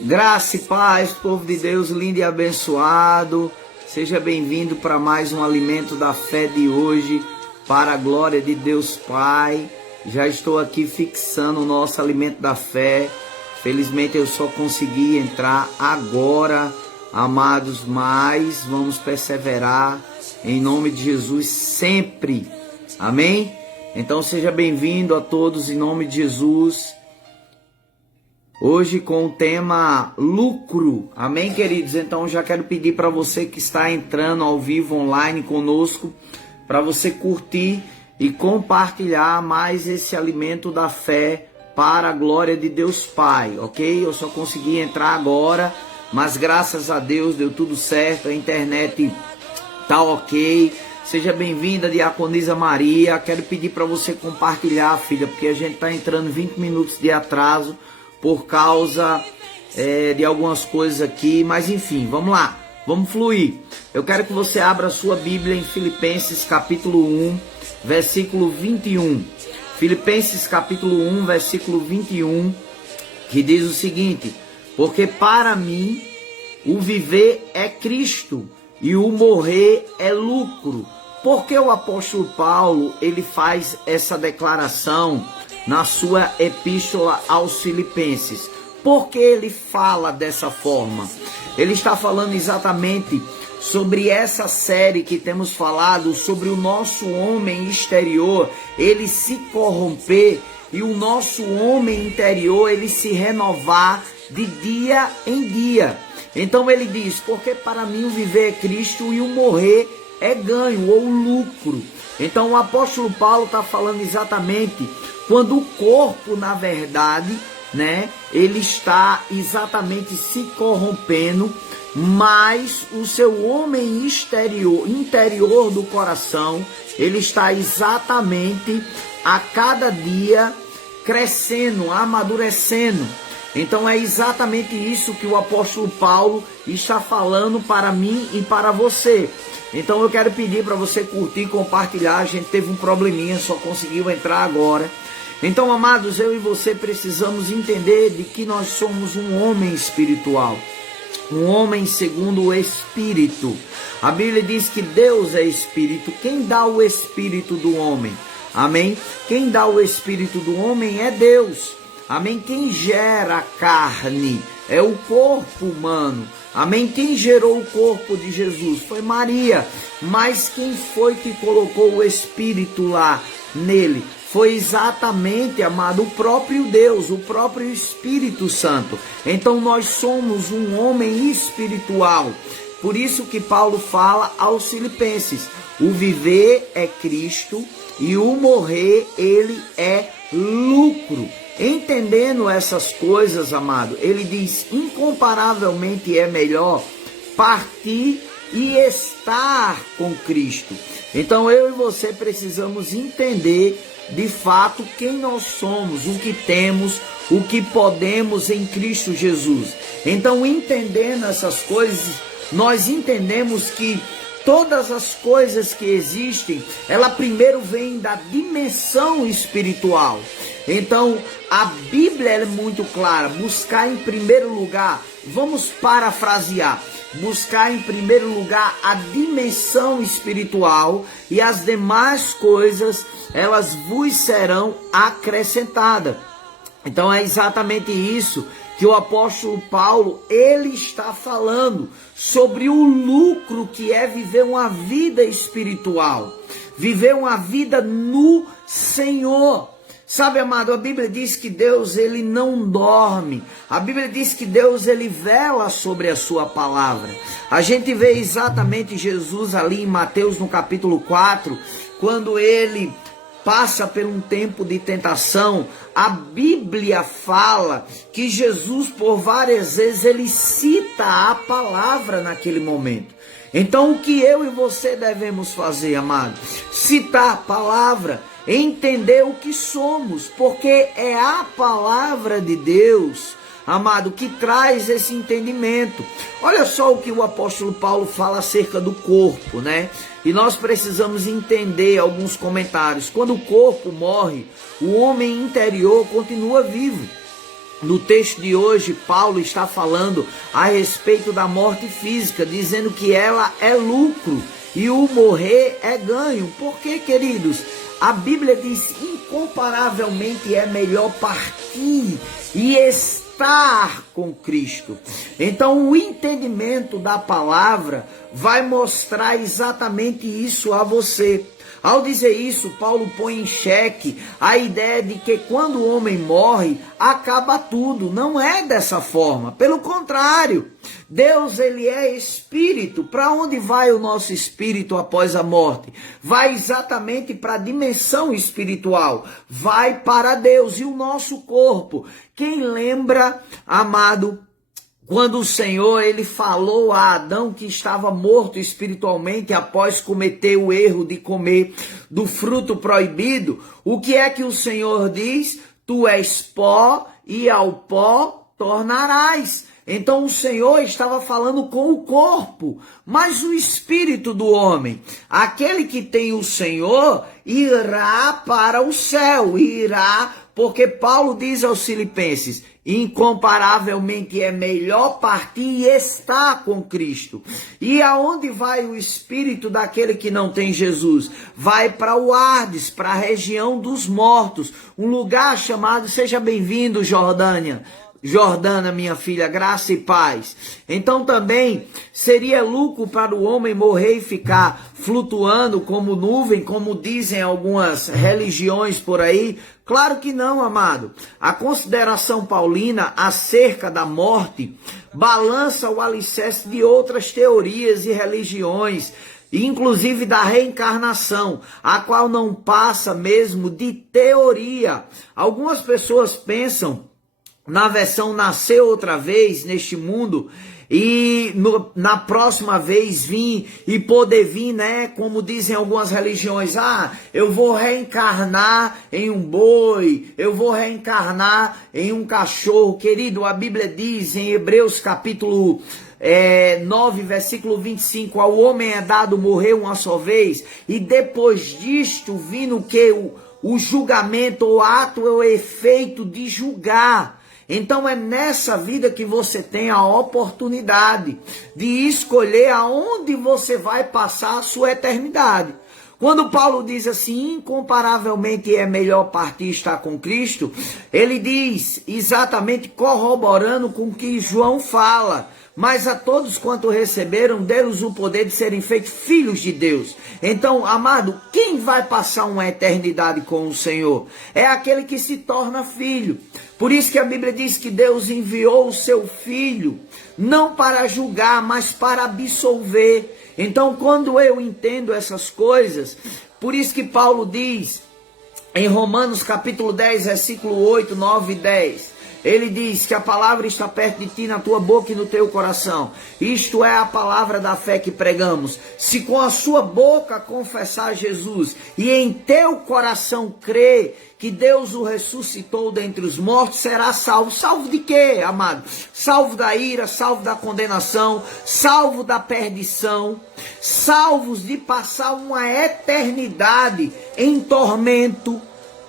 Graça e paz, povo de Deus lindo e abençoado. Seja bem-vindo para mais um Alimento da Fé de hoje, para a glória de Deus Pai. Já estou aqui fixando o nosso Alimento da Fé. Felizmente eu só consegui entrar agora, amados, mas vamos perseverar em nome de Jesus sempre. Amém? Então seja bem-vindo a todos em nome de Jesus. Hoje com o tema lucro, amém, queridos? Então já quero pedir para você que está entrando ao vivo online conosco, para você curtir e compartilhar mais esse alimento da fé para a glória de Deus Pai, ok? Eu só consegui entrar agora, mas graças a Deus deu tudo certo, a internet tá ok. Seja bem-vinda, Diaconisa Maria. Quero pedir para você compartilhar, filha, porque a gente está entrando 20 minutos de atraso, por causa de algumas coisas aqui, mas enfim, vamos lá, vamos fluir. Eu quero que você abra a sua Bíblia em Filipenses capítulo 1, versículo 21. Filipenses capítulo 1, versículo 21, que diz o seguinte: porque para mim o viver é Cristo e o morrer é lucro. Porque o apóstolo Paulo, ele faz essa declaração na sua epístola aos Filipenses? Por que ele fala dessa forma? Ele está falando exatamente sobre essa série que temos falado, sobre o nosso homem exterior, ele se corromper, e o nosso homem interior, ele se renovar de dia em dia. Então ele diz: porque para mim o viver é Cristo e o morrer é ganho ou lucro. Então o apóstolo Paulo está falando exatamente quando o corpo, na verdade, ele está exatamente se corrompendo, mas o seu homem interior do coração, ele está exatamente a cada dia crescendo, amadurecendo. Então é exatamente isso que o apóstolo Paulo está falando para mim e para você. Então eu quero pedir para você curtir e compartilhar. A gente teve um probleminha, só conseguiu entrar agora. Então, amados, eu e você precisamos entender de que nós somos um homem espiritual. Um homem segundo o Espírito. A Bíblia diz que Deus é Espírito. Quem dá o Espírito do homem? Amém? Quem dá o Espírito do homem é Deus. Amém? Quem gera a carne é o corpo humano. Amém? Quem gerou o corpo de Jesus foi Maria. Mas quem foi que colocou o Espírito lá nele? Foi exatamente, amado, o próprio Deus, o próprio Espírito Santo. Então nós somos um homem espiritual. Por isso que Paulo fala aos Filipenses: o viver é Cristo e o morrer, ele é lucro. Entendendo essas coisas, amado, ele diz: incomparavelmente é melhor partir e estar com Cristo. Então eu e você precisamos entender de fato quem nós somos, o que temos, o que podemos em Cristo Jesus. Então, entendendo essas coisas, nós entendemos que todas as coisas que existem, ela primeiro vem da dimensão espiritual. Então, a Bíblia é muito clara: buscar em primeiro lugar, vamos parafrasear, buscar em primeiro lugar a dimensão espiritual, e as demais coisas, elas vos serão acrescentadas. Então é exatamente isso que o apóstolo Paulo, ele está falando sobre o lucro que é viver uma vida espiritual, viver uma vida no Senhor. Sabe, amado, a Bíblia diz que Deus, ele não dorme. A Bíblia diz que Deus, ele vela sobre a sua palavra. A gente vê exatamente Jesus ali em Mateus no capítulo 4, quando ele passa por um tempo de tentação. A Bíblia fala que Jesus, por várias vezes, ele cita a palavra naquele momento. Então o que eu e você devemos fazer, amado? Citar a palavra, entender o que somos, porque é a palavra de Deus, amado, que traz esse entendimento. Olha só o que o apóstolo Paulo fala acerca do corpo, E nós precisamos entender alguns comentários. Quando o corpo morre, o homem interior continua vivo. No texto de hoje, Paulo está falando a respeito da morte física, dizendo que ela é lucro e o morrer é ganho. Por quê, queridos? A Bíblia diz incomparavelmente é melhor partir e estar com Cristo. Então, o entendimento da palavra vai mostrar exatamente isso a você. Ao dizer isso, Paulo põe em xeque a ideia de que quando o homem morre, acaba tudo. Não é dessa forma. Pelo contrário, Deus, ele é espírito. Para onde vai o nosso espírito após a morte? Vai exatamente para a dimensão espiritual. Vai para Deus. E o nosso corpo? Quem lembra, amado, quando o Senhor, ele falou a Adão que estava morto espiritualmente após cometer o erro de comer do fruto proibido, o que é que o Senhor diz? Tu és pó e ao pó tornarás. Então o Senhor estava falando com o corpo, mas o espírito do homem, aquele que tem o Senhor, irá para o céu, irá, porque Paulo diz aos Filipenses, incomparavelmente é melhor partir e estar com Cristo. E aonde vai o espírito daquele que não tem Jesus? Vai para o Hades, para a região dos mortos, um lugar chamado, seja bem-vindo, Jordana, minha filha, graça e paz. Então também seria lucro para o homem morrer e ficar flutuando como nuvem, como dizem algumas religiões por aí? Claro que não, amado. A consideração paulina acerca da morte balança o alicerce de outras teorias e religiões, inclusive da reencarnação, a qual não passa mesmo de teoria. Algumas pessoas pensam na versão nascer outra vez neste mundo e na próxima vez vir e poder vir, né, como dizem algumas religiões, eu vou reencarnar em um boi, eu vou reencarnar em um cachorro. Querido, a Bíblia diz em Hebreus capítulo 9, versículo 25, ao homem é dado morrer uma só vez, e depois disto vindo que o julgamento, o ato, é o efeito de julgar. Então é nessa vida que você tem a oportunidade de escolher aonde você vai passar a sua eternidade. Quando Paulo diz assim, incomparavelmente é melhor partir e estar com Cristo, ele diz exatamente corroborando com o que João fala. Mas a todos quanto receberam, deram-lhes o poder de serem feitos filhos de Deus. Então, amado, quem vai passar uma eternidade com o Senhor? É aquele que se torna filho. Por isso que a Bíblia diz que Deus enviou o seu Filho, não para julgar, mas para absolver. Então, quando eu entendo essas coisas, por isso que Paulo diz, em Romanos capítulo 10, versículo 8, 9 e 10, ele diz que a palavra está perto de ti, na tua boca e no teu coração. Isto é a palavra da fé que pregamos. Se com a sua boca confessar Jesus e em teu coração crer que Deus o ressuscitou dentre os mortos, será salvo. Salvo de quê, amado? Salvo da ira, salvo da condenação, salvo da perdição, salvos de passar uma eternidade em tormento.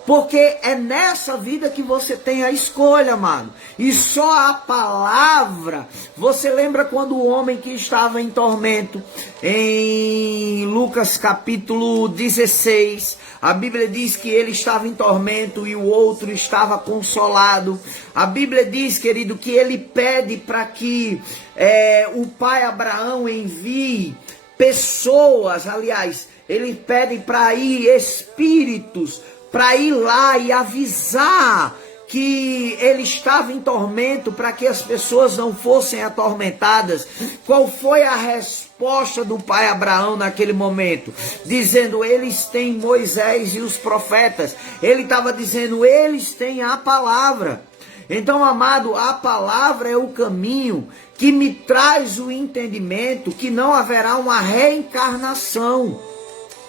Porque é nessa vida que você tem a escolha, amado. E só a palavra. Você lembra quando o homem que estava em tormento, em Lucas capítulo 16, a Bíblia diz que ele estava em tormento e o outro estava consolado. A Bíblia diz, querido, que ele pede para que o pai Abraão envie pessoas, aliás, ele pede para ir espíritos, para ir lá e avisar que ele estava em tormento, para que as pessoas não fossem atormentadas. Qual foi a resposta do pai Abraão naquele momento? Dizendo, eles têm Moisés e os profetas. Ele estava dizendo, eles têm a palavra. Então, amado, a palavra é o caminho que me traz o entendimento que não haverá uma reencarnação.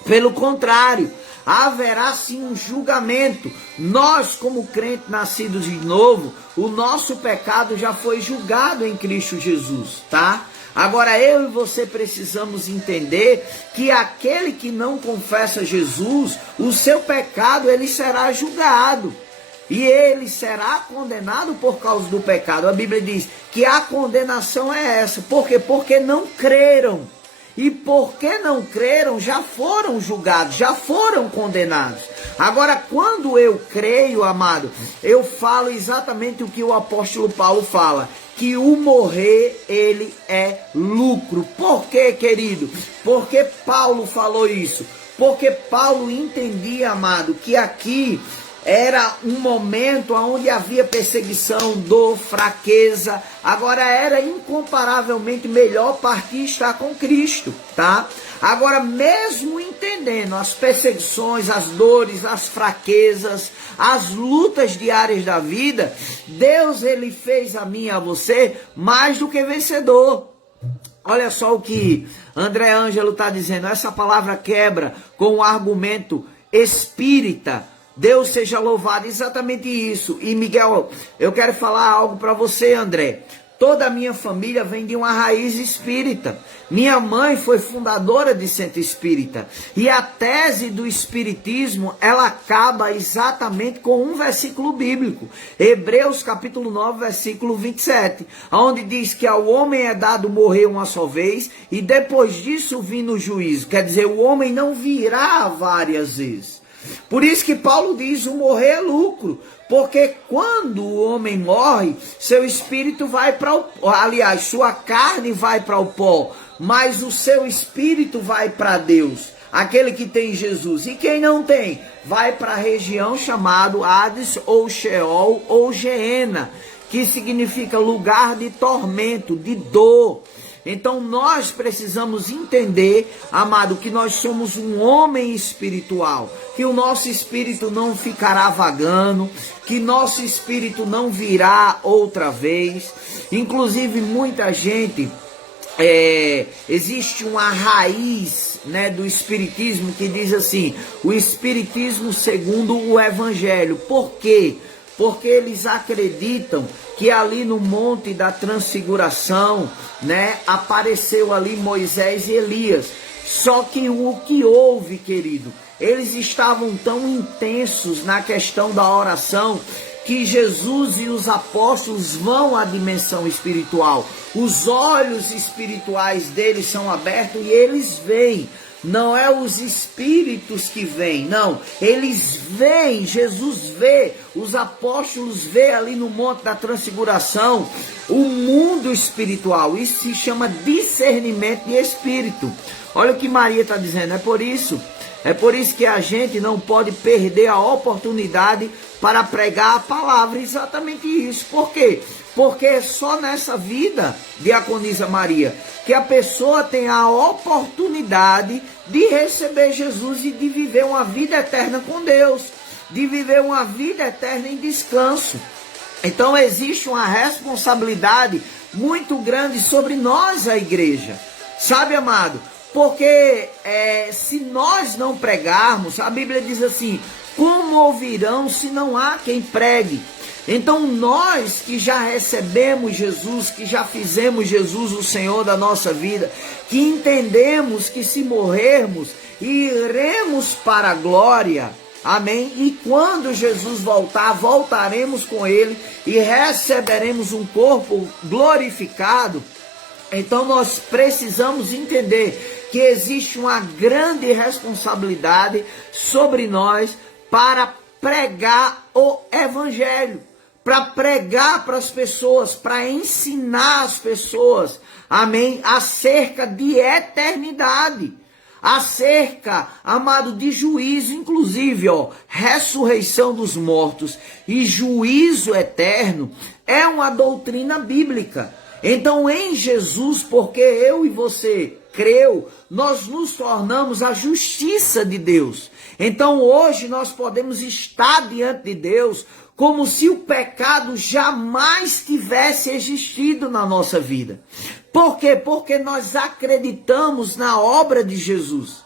Pelo contrário, haverá sim um julgamento. Nós, como crentes nascidos de novo, o nosso pecado já foi julgado em Cristo Jesus, tá? Agora eu e você precisamos entender que aquele que não confessa Jesus, o seu pecado ele será julgado. e ele será condenado por causa do pecado. A Bíblia diz que a condenação é essa. Por quê? Porque não creram. E porque não creram, já foram julgados, já foram condenados. Agora, quando eu creio, amado, eu falo exatamente o que o apóstolo Paulo fala, que o morrer, ele é lucro. Por quê, querido? Porque Paulo falou isso. Porque Paulo entendia, amado, que aqui era um momento onde havia perseguição, dor, fraqueza. Agora era incomparavelmente melhor partir e estar com Cristo, tá? Agora, mesmo entendendo as perseguições, as dores, as fraquezas, as lutas diárias da vida, Deus, ele fez a mim e a você mais do que vencedor. Olha só o que André Ângelo está dizendo. Essa palavra quebra com o argumento espírita. Deus seja louvado, exatamente isso. E Miguel, eu quero falar algo para você, André. Toda a minha família vem de uma raiz espírita. Minha mãe foi fundadora de centro espírita. E a tese do espiritismo, ela acaba exatamente com um versículo bíblico. Hebreus capítulo 9, versículo 27. Onde diz que ao homem é dado morrer uma só vez e depois disso vir no juízo. Quer dizer, o homem não virá várias vezes. Por isso que Paulo diz, o morrer é lucro, porque quando o homem morre, seu espírito vai para o... Aliás, sua carne vai para o pó, mas o seu espírito vai para Deus, aquele que tem Jesus. E quem não tem, vai para a região chamada Hades, ou Sheol, ou Geena, que significa lugar de tormento, de dor. Então nós precisamos entender, amado, que nós somos um homem espiritual, que o nosso espírito não ficará vagando, que nosso espírito não virá outra vez. Inclusive muita gente, existe uma raiz, né, do espiritismo que diz assim, o espiritismo segundo o evangelho. Por quê? Porque eles acreditam que ali no Monte da Transfiguração, né, apareceu ali Moisés e Elias. Só que o que houve, querido, eles estavam tão intensos na questão da oração que Jesus e os apóstolos vão à dimensão espiritual. Os olhos espirituais deles são abertos e eles veem. Não é os espíritos que vêm, não. Eles veem, Jesus vê, os apóstolos vê ali no Monte da Transfiguração o mundo espiritual. Isso se chama discernimento de espírito. Olha o que Maria está dizendo, é por isso que a gente não pode perder a oportunidade para pregar a palavra. Exatamente isso. Por quê? Porque é só nessa vida, diaconisa Maria, que a pessoa tem a oportunidade de receber Jesus e de viver uma vida eterna com Deus, de viver uma vida eterna em descanso. Então existe uma responsabilidade muito grande sobre nós, a igreja. Sabe, amado? Porque se nós não pregarmos, a Bíblia diz assim, como ouvirão se não há quem pregue? Então nós que já recebemos Jesus, que já fizemos Jesus o Senhor da nossa vida, que entendemos que se morrermos, iremos para a glória, amém? E quando Jesus voltar, voltaremos com Ele e receberemos um corpo glorificado. Então nós precisamos entender que existe uma grande responsabilidade sobre nós para pregar o Evangelho, para pregar para as pessoas, para ensinar as pessoas, amém, acerca de eternidade, acerca, amado, de juízo, inclusive, ressurreição dos mortos e juízo eterno é uma doutrina bíblica. Então, em Jesus, porque eu e você creu, nós nos tornamos a justiça de Deus. Então, hoje nós podemos estar diante de Deus como se o pecado jamais tivesse existido na nossa vida. Por quê? Porque nós acreditamos na obra de Jesus.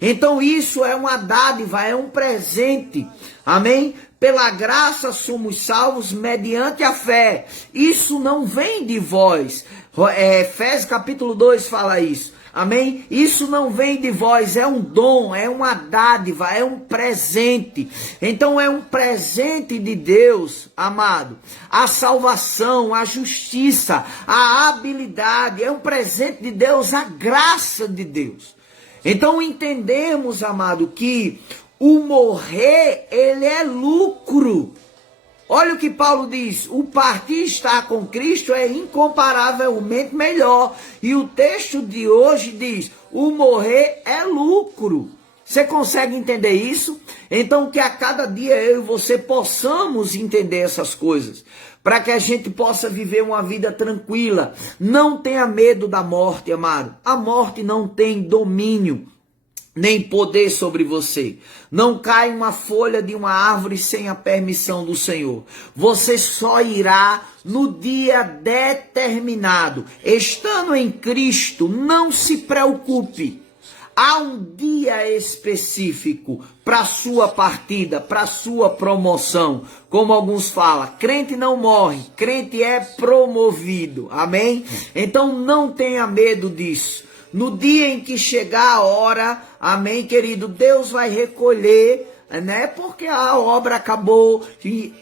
Então isso é uma dádiva, é um presente. Amém? Pela graça somos salvos mediante a fé. Isso não vem de vós. Efésios capítulo 2 fala isso. Amém? Isso não vem de vós, é um dom, é uma dádiva, é um presente. Então é um presente de Deus, amado. A salvação, a justiça, a habilidade, é um presente de Deus, a graça de Deus. Então entendemos, amado, que o morrer, ele é lucro. Olha o que Paulo diz, o partir estar com Cristo é incomparavelmente melhor. E o texto de hoje diz, o morrer é lucro. Você consegue entender isso? Então que a cada dia eu e você possamos entender essas coisas, para que a gente possa viver uma vida tranquila. Não tenha medo da morte, amado. A morte não tem domínio nem poder sobre você. Não cai uma folha de uma árvore sem a permissão do Senhor. Você só irá no dia determinado. Estando em Cristo, não se preocupe. Há um dia específico para sua partida, para sua promoção. Como alguns falam, crente não morre, crente é promovido. Amém? Então não tenha medo disso. No dia em que chegar a hora, amém, querido, Deus vai recolher, né? Porque a obra acabou,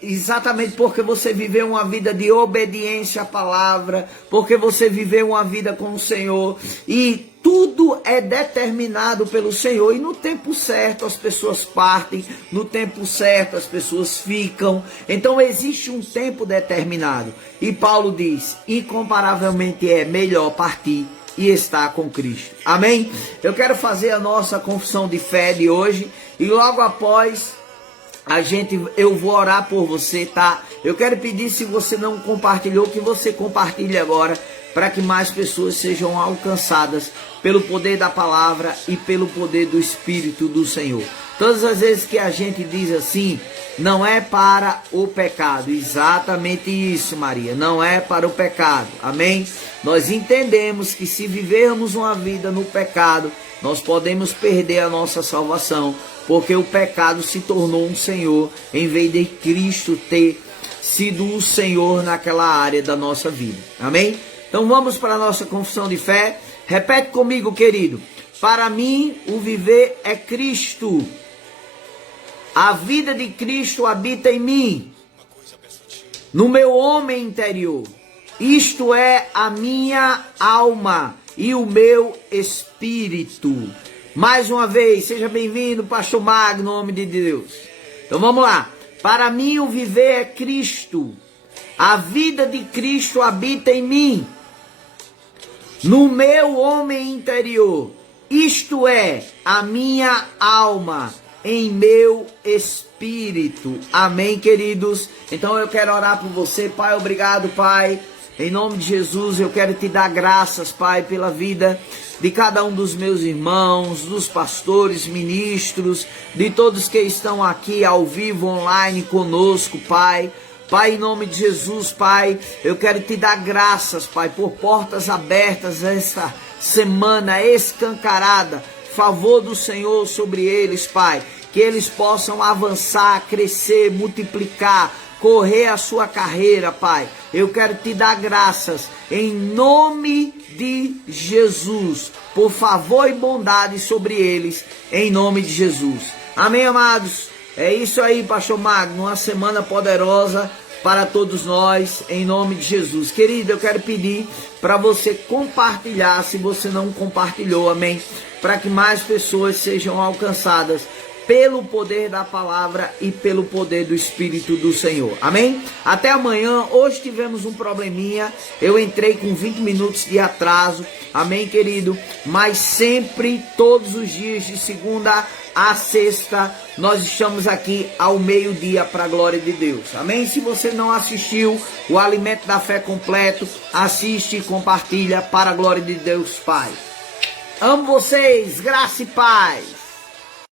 exatamente porque você viveu uma vida de obediência à palavra, porque você viveu uma vida com o Senhor, e tudo é determinado pelo Senhor, e no tempo certo as pessoas partem, no tempo certo as pessoas ficam. Então existe um tempo determinado, e Paulo diz, incomparavelmente é melhor partir e estar com Cristo. Amém? Eu quero fazer a nossa confissão de fé de hoje, e logo após eu vou orar por você, tá? Eu quero pedir, se você não compartilhou, que você compartilhe agora, para que mais pessoas sejam alcançadas pelo poder da palavra e pelo poder do Espírito do Senhor. Todas as vezes que a gente diz assim, não é para o pecado. Exatamente isso, Maria. Não é para o pecado. Amém? Nós entendemos que se vivermos uma vida no pecado, nós podemos perder a nossa salvação, porque o pecado se tornou um senhor, em vez de Cristo ter sido o Senhor naquela área da nossa vida. Amém? Então vamos para a nossa confissão de fé. Repete comigo, querido. Para mim, o viver é Cristo. A vida de Cristo habita em mim, no meu homem interior. Isto é a minha alma e o meu espírito. Mais uma vez, seja bem-vindo, Pastor Magno, em nome de Deus. Então vamos lá. Para mim, o viver é Cristo. A vida de Cristo habita em mim, no meu homem interior. Isto é a minha alma em meu espírito. Amém, queridos? Então eu quero orar por você, Pai. Obrigado, Pai. Em nome de Jesus, eu quero te dar graças, Pai, pela vida de cada um dos meus irmãos, dos pastores, ministros, de todos que estão aqui ao vivo, online conosco, Pai. Pai, em nome de Jesus, Pai, eu quero te dar graças, Pai, por portas abertas esta semana escancarada. Favor do Senhor sobre eles, Pai, que eles possam avançar, crescer, multiplicar, correr a sua carreira, Pai. Eu quero te dar graças em nome de Jesus, por favor e bondade sobre eles, em nome de Jesus. Amém, amados? É isso aí, Pastor Magno, uma semana poderosa para todos nós, em nome de Jesus. Querido, eu quero pedir para você compartilhar, se você não compartilhou, amém? Para que mais pessoas sejam alcançadas pelo poder da palavra e pelo poder do Espírito do Senhor. Amém? Até amanhã. Hoje tivemos um probleminha. Eu entrei com 20 minutos de atraso. Amém, querido? Mas sempre, todos os dias, de segunda a sexta, nós estamos aqui ao meio-dia para a glória de Deus. Amém? Se você não assistiu o Alimento da Fé completo, assiste e compartilha para a glória de Deus, Pai. Amo vocês. Graça e paz.